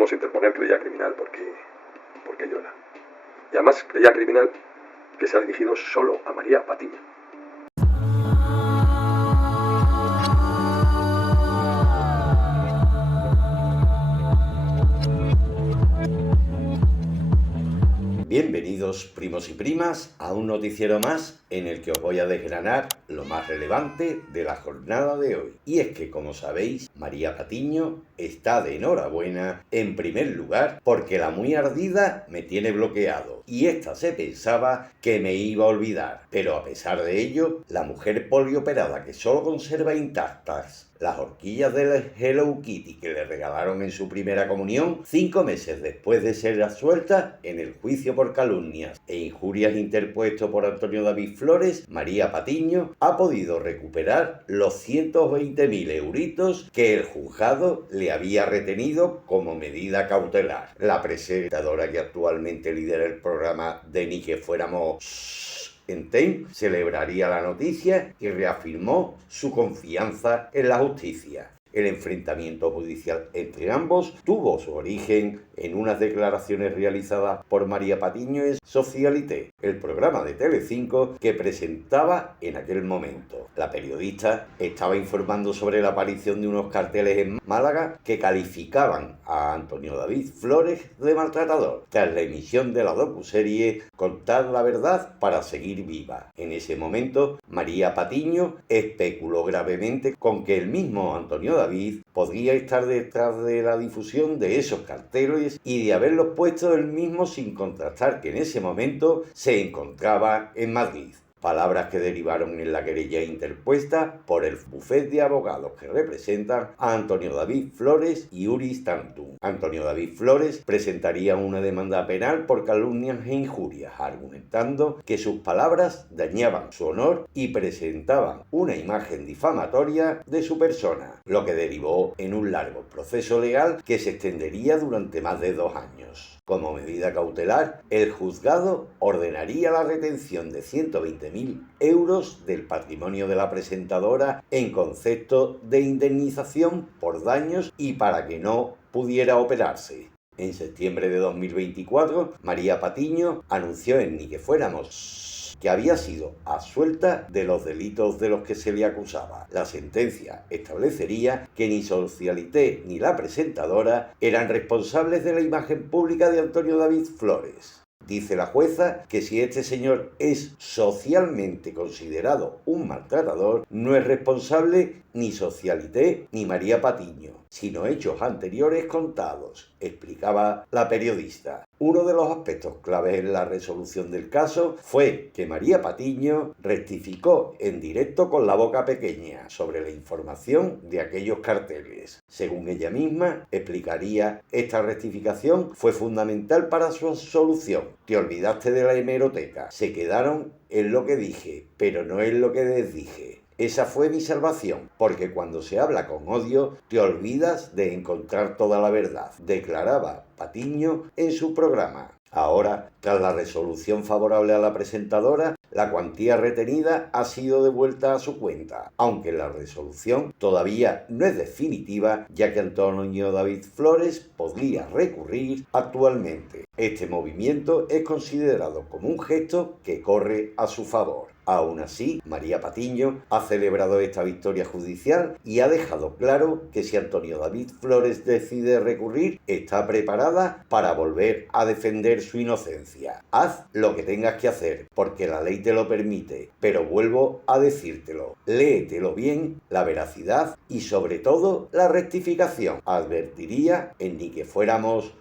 pudimos interponer querella criminal porque llora. Y además querella criminal que se ha dirigido solo a María Patiño. Bienvenidos, primos y primas, a un noticiero más en el que os voy a desgranar lo más relevante de la jornada de hoy. Y es que, como sabéis, María Patiño está de enhorabuena en primer lugar porque la muy ardida me tiene bloqueado y esta se pensaba que me iba a olvidar. Pero a pesar de ello, la mujer polioperada que solo conserva intactas las horquillas de Hello Kitty que le regalaron en su primera comunión, 5 meses después de ser absuelta en el juicio por calumnias e injurias interpuesto por Antonio David Flores, María Patiño ha podido recuperar los 120.000 euritos que el juzgado le había retenido como medida cautelar. La presentadora que actualmente lidera el programa de Ni que fuéramos en TEN celebraría la noticia y reafirmó su confianza en la justicia. El enfrentamiento judicial entre ambos tuvo su origen en unas declaraciones realizadas por María Patiño en Socialité, el programa de Telecinco que presentaba en aquel momento. La periodista estaba informando sobre la aparición de unos carteles en Málaga que calificaban a Antonio David Flores de maltratador, tras la emisión de la docuserie Contar la verdad para seguir viva. En ese momento, María Patiño especuló gravemente con que el mismo Antonio David podría estar detrás de la difusión de esos carteles y de haberlos puesto él mismo sin contrastar que en ese momento se encontraba en Madrid. Palabras que derivaron en la querella interpuesta por el bufete de abogados que representan a Antonio David Flores y Uris Tantum. Antonio David Flores presentaría una demanda penal por calumnias e injurias, argumentando que sus palabras dañaban su honor y presentaban una imagen difamatoria de su persona, lo que derivó en un largo proceso legal que se extendería durante más de 2 años. Como medida cautelar, el juzgado ordenaría la retención de 120.000 euros del patrimonio de la presentadora en concepto de indemnización por daños y para que no pudiera operarse. En septiembre de 2024, María Patiño anunció en Ni que fuéramos que había sido absuelta de los delitos de los que se le acusaba. La sentencia establecería que ni Socialité ni la presentadora eran responsables de la imagen pública de Antonio David Flores. Dice la jueza que si este señor es socialmente considerado un maltratador, no es responsable ni Socialité ni María Patiño, sino hechos anteriores contados, explicaba la periodista. Uno de los aspectos claves en la resolución del caso fue que María Patiño rectificó en directo con la boca pequeña sobre la información de aquellos carteles. Según ella misma, explicaría, esta rectificación fue fundamental para su solución. Te olvidaste de la hemeroteca, se quedaron en lo que dije, pero no en lo que les dije. Esa fue mi salvación, porque cuando se habla con odio, te olvidas de encontrar toda la verdad, declaraba Patiño en su programa. Ahora, tras la resolución favorable a la presentadora, la cuantía retenida ha sido devuelta a su cuenta, aunque la resolución todavía no es definitiva, ya que Antonio David Flores podría recurrir actualmente. Este movimiento es considerado como un gesto que corre a su favor. Aún así, María Patiño ha celebrado esta victoria judicial y ha dejado claro que si Antonio David Flores decide recurrir, está preparada para volver a defender su inocencia. Haz lo que tengas que hacer, porque la ley te lo permite, pero vuelvo a decírtelo, léetelo bien, la veracidad y sobre todo la rectificación, advertiría en Ni que fuéramos.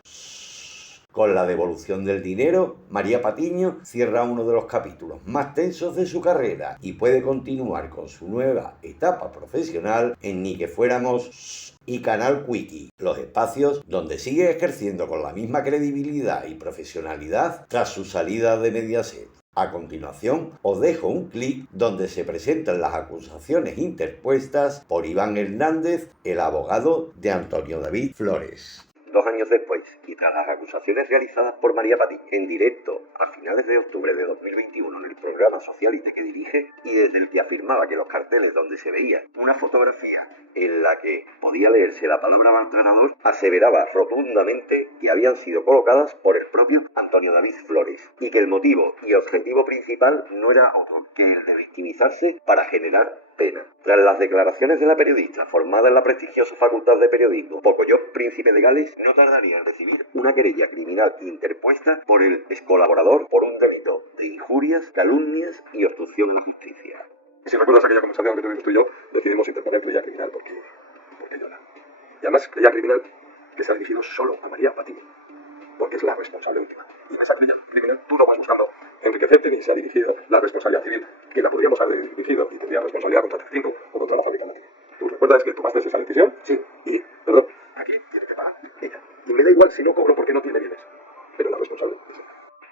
Con la devolución del dinero, María Patiño cierra uno de los capítulos más tensos de su carrera y puede continuar con su nueva etapa profesional en Ni que fuéramos y Canal Quickie, los espacios donde sigue ejerciendo con la misma credibilidad y profesionalidad tras su salida de Mediaset. A continuación, os dejo un clip donde se presentan las acusaciones interpuestas por Iván Hernández, el abogado de Antonio David Flores. 2 años después, y tras las acusaciones realizadas por María Patiño en directo a finales de octubre de 2021 en el programa Socialite que dirige, y desde el que afirmaba que los carteles donde se veía una fotografía en la que podía leerse la palabra maltratador, aseveraba rotundamente que habían sido colocadas por el propio Antonio David Flores, y que el motivo y objetivo principal no era otro que el de victimizarse para generar pena. Tras las declaraciones de la periodista formada en la prestigiosa Facultad de Periodismo Pocoyo Príncipe de Gales, no tardaría en recibir una querella criminal interpuesta por el excolaborador por un delito de injurias, calumnias y obstrucción a la justicia. Si recuerdas aquella conversación que tuvimos tú y yo, decidimos interponer querella criminal porque llora. Y además, querella criminal que se ha dirigido solo a María Patiño, porque es la responsable última. Y en esa querella criminal tú no vas buscando enriquecerte ni se ha dirigido la responsabilidad civil, que la podríamos haber dirigido y tendría responsabilidad contra Telecinco o contra la fábrica latina. ¿Tú recuerdas que tomaste esa decisión? Sí. Y, perdón, aquí tiene que pagar ella. Y me da igual si no cobro porque no tiene bienes. Pero la responsable es ella.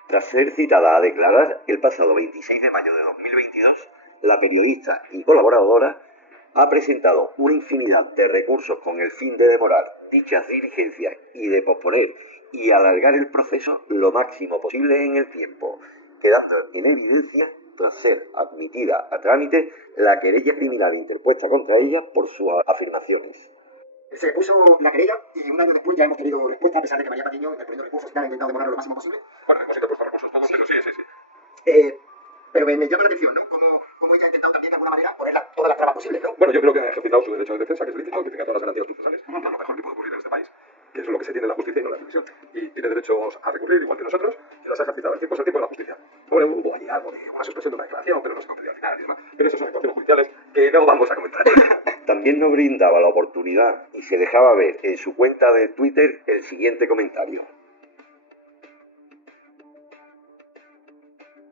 Tras ser citada a declarar el pasado 26 de mayo de 2022, la periodista y colaboradora ha presentado una infinidad de recursos con el fin de demorar dichas diligencias y de posponer y alargar el proceso lo máximo posible en el tiempo, quedando en evidencia, tras ser admitida a trámite, la querella criminal interpuesta contra ella por sus afirmaciones. Se puso la querella y un año después ya hemos tenido respuesta, a pesar de que María Patiño, interponiendo recursos, ya ha intentado demorarlo lo máximo posible. Bueno, hemos interpuesto recursos todos, pero sí. Pero me llama la atención, ¿no? Como ella ha intentado también de alguna manera poner todas las trabas posibles, ¿no? Bueno, yo creo que ha ejercitado su derecho de defensa, que es lícito, que tenga todas las garantías procesales, que es lo mejor que puede ocurrir en este país, que es lo que se tiene en la justicia y no en la televisión. Y tiene derechos a recurrir, igual que nosotros, y las ha ejercitado. El tiempo es el tiempo de la justicia. Bueno, hubo ahí algo de una suspensión de una declaración, pero no se concedió al final y demás. Pero esas son actuaciones judiciales que no vamos a comentar. También nos brindaba la oportunidad y se dejaba ver en su cuenta de Twitter el siguiente comentario.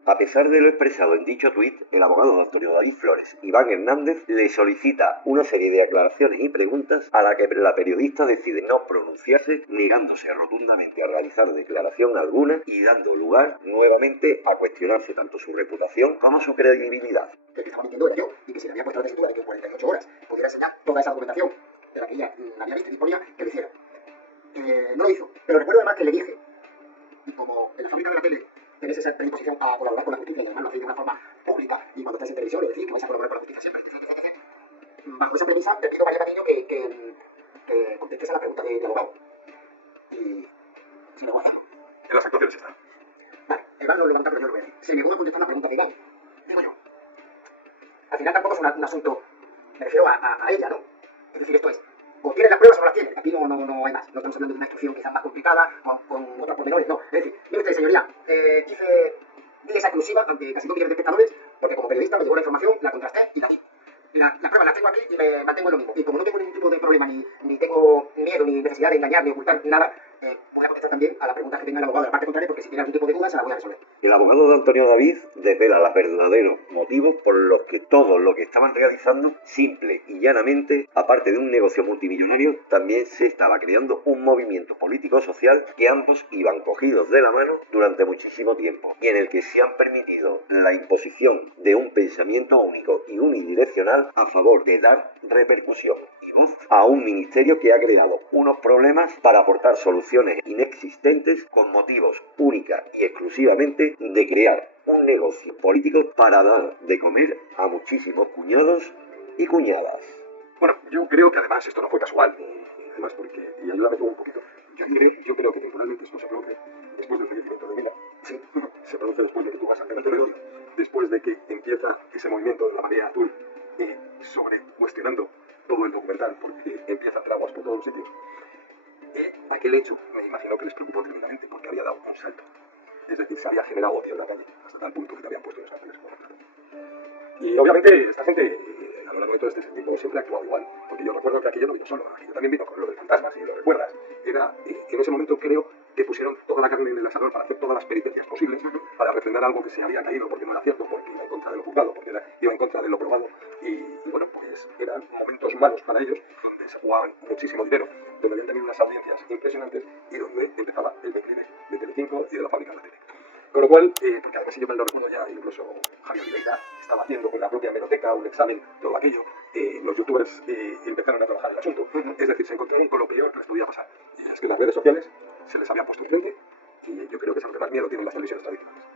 A pesar de lo expresado en dicho tuit, el abogado de Antonio David Flores, Iván Hernández, le solicita una serie de aclaraciones y preguntas a la que la periodista decide no pronunciarse, negándose rotundamente a realizar declaración alguna y dando lugar nuevamente a cuestionarse tanto su reputación como su credibilidad. Que el que estaba mintiendo era yo, y que si le había puesto la tesitura de que en 48 horas pudiera enseñar toda esa documentación de la que ella había visto y disponía, que lo hiciera. No lo hizo, pero recuerdo además que le dije, y como en la fábrica de la tele tenés esa predisposición a colaborar con la justicia y además lo hacéis de una forma pública y cuando estés en televisión le decís que vais a colaborar con la justicia siempre, etc. Bajo esa premisa te pido, María Patiño, que contestes a la pregunta del abogado. Y si negó a hacerlo. En las actuaciones están. Vale, Iván lo levanta, pero yo lo voy a decir. Se negó a contestar la pregunta de Iván. Digo yo. Al final tampoco es un asunto, me refiero a ella, ¿no? Es decir, esto es, o tienes las pruebas o no las tienes. Aquí no hay más. No estamos hablando de una instrucción quizás más complicada, con otros pormenores, no. Es decir, mire usted, señoría, di esa exclusiva ante casi 2 millones de espectadores, porque como periodista me llegó la información, la contrasté y la di. Las pruebas las tengo aquí y me mantengo en lo mismo. Y como no tengo ningún tipo de problema, ni tengo miedo, ni necesidad de engañar, ni ocultar nada, voy a contestar también a la pregunta que tenga el abogado de la parte contraria, porque si tiene algún tipo de duda se la voy a resolver. El abogado de Antonio David desvela los verdaderos motivos por los que todo lo que estaban realizando, simple y llanamente, aparte de un negocio multimillonario, también se estaba creando un movimiento político-social que ambos iban cogidos de la mano durante muchísimo tiempo, y en el que se han permitido la imposición de un pensamiento único y unidireccional a favor de dar repercusión y voz a un ministerio que ha creado unos problemas para aportar soluciones inexistentes con motivos única y exclusivamente de crear un negocio político para dar de comer a muchísimos cuñados y cuñadas. Bueno, yo creo que además esto no fue casual, además porque, y ayúdame tú un poquito, yo creo que temporalmente esto se produce después del fallecimiento de Mila. Sí, se produce después de que tú vas a hacer el territorio, después de que empieza ese movimiento de la marea azul sobre cuestionando todo el documental, porque empieza traguas por todos los sitios. Aquel hecho me imagino que les preocupó tremendamente porque había dado un salto. Es decir, se había generado odio en la calle, hasta tal punto que te habían puesto los ángeles como retrato. Y obviamente esta gente, a lo largo de todo este tiempo, siempre ha actuado igual. Porque yo recuerdo que aquello no vino solo, aquello también vino con lo de fantasmas, y lo recuerdas. Era, en ese momento creo que pusieron toda la carne en el asador para hacer todas las peripecias posibles, para refrendar algo que se había caído porque no era cierto, porque iba en contra de lo juzgado, porque iba en contra de lo probado. Y bueno, pues eran momentos malos para ellos, donde se jugaban muchísimo dinero, donde habían tenido unas audiencias impresionantes y donde empezaba el declive de Telecinco y de la fábrica de la tele. Con lo cual, porque además si yo me lo recuerdo ya, incluso Javier Oliveira estaba haciendo con la propia hemeroteca un examen, todo aquello. Los youtubers empezaron a trabajar el asunto. Es decir, se encontraron con lo peor que les podía pasar. Y es que las redes sociales se les habían puesto enfrente y yo creo que es lo que más miedo tienen las televisiones tradicionales.